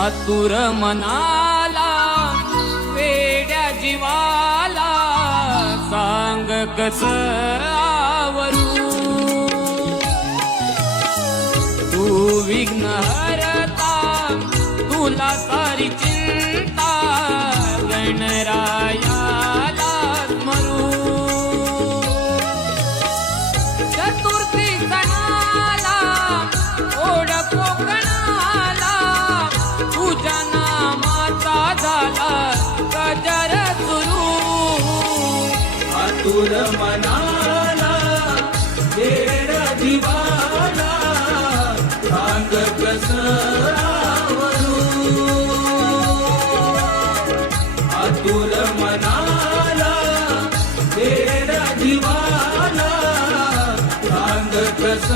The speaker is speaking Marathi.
आतुर मनाला वेड्या जीवाला सांग कस आवरू? तू विघ्न हरता तुला सारी चिंता गणरा आतुर मनाला वेड दिवाला सांग कस आतुर मनाला वेड दिवाला कस